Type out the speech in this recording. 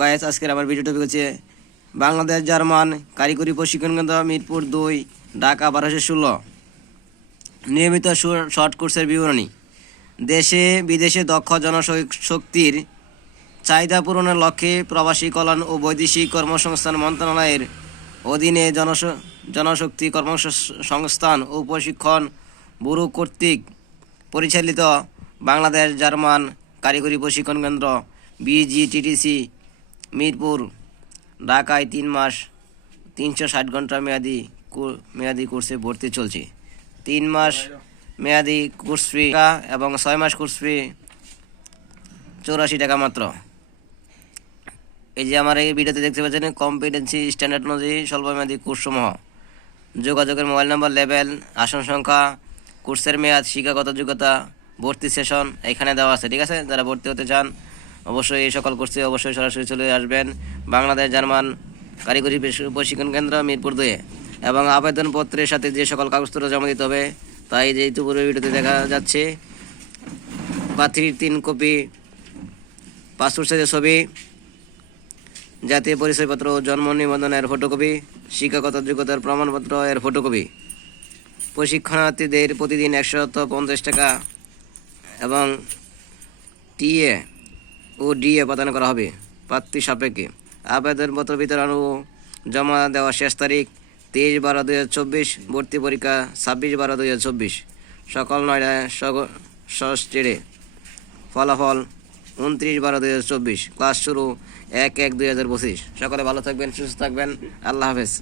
Guys আজকের আমার video topic হচ্ছে বাংলাদেশ, জার্মান কারিগরি প্রশিক্ষণ কেন্দ্র মিরপুর দুই, ঢাকা বারোশো ষোলো। নিয়মিত শর্ট কোর্সের বিবরণী। দেশে বিদেশে দক্ষ জনশক্তির চাহিদা পূরণের লক্ষ্যে প্রবাসী কল্যাণ ও বৈদেশিক কর্মসংস্থান মন্ত্রণালয়ের অধীনে জনস জনশক্তি কর্মসংস্থান ও প্রশিক্ষণ ব্যুরো কর্তৃক পরিচালিত বাংলাদেশ, জার্মান কারিগরি প্রশিক্ষণ কেন্দ্র বিজিটিটিসি মিরপুর, ঢাকায় তিন মাস, তিনশো ষাট ঘণ্টা মেয়াদি মেয়াদি কোর্সে ভর্তি চলছে। তিন মাস মেয়াদি কোর্স ফি এবং ছয় মাস কোর্স ফি চৌরাশি টাকা মাত্র। এই যে আমার এই ভিডিওতে দেখতে পাচ্ছেন কম্পিটেন্সি স্ট্যান্ডার্ড অনুযায়ী স্বল্পমেয়াদী কোর্সসমূহ। যোগাযোগের মোবাইল নম্বর লেভেল আসন সংখ্যা, কোর্সের মেয়াদ, শিক্ষাগত যোগ্যতা, ভর্তি সেশন এখানে দেওয়া আছে, ঠিক আছে? যারা ভর্তি হতে চান অবশ্যই এই সকল কোর্সে অবশ্যই সরাসরি চলে আসবেন। বাংলাদেশ, জার্মান কারিগরি প্রশিক্ষণ কেন্দ্র মিরপুর দুয়ে। এবং আবেদনপত্রের সাথে যে সকল কাগজপত্র জমা দিতে হবে, তাই যেহেতু পুরো ভিডিওতে দেখা যাচ্ছে প্রার্থীর তিন কপি, পাসপোর্ট সাইজের ছবি, জাতীয় পরিচয়পত্র, জন্ম নিবন্ধনের ফটোকপি, শিক্ষাগত যোগ্যতার প্রমাণপত্র এর ফটোকপি। প্রশিক্ষণার্থীদের প্রতিদিন একশত পঞ্চাশ টাকা এবং টিএ ও ডিএ প্রদান করা হবে। প্রার্থী সাপেক্ষে আবেদনপত্র বিতরণ ও জমা দেওয়ার শেষ তারিখ তেইশ বারো দুই হাজার চব্বিশ, ভর্তি পরীক্ষা ছাব্বিশ বারো দুই হাজার চব্বিশ। সকাল নয়টায় ষষ্ঠীরে ফলাফল উনত্রিশ বারো দুই হাজার চব্বিশ। ক্লাস শুরু এক এক দুই হাজার পঁচিশ। সকলে ভালো থাকবেন, সুস্থ থাকবেন। আল্লাহ হাফেজ।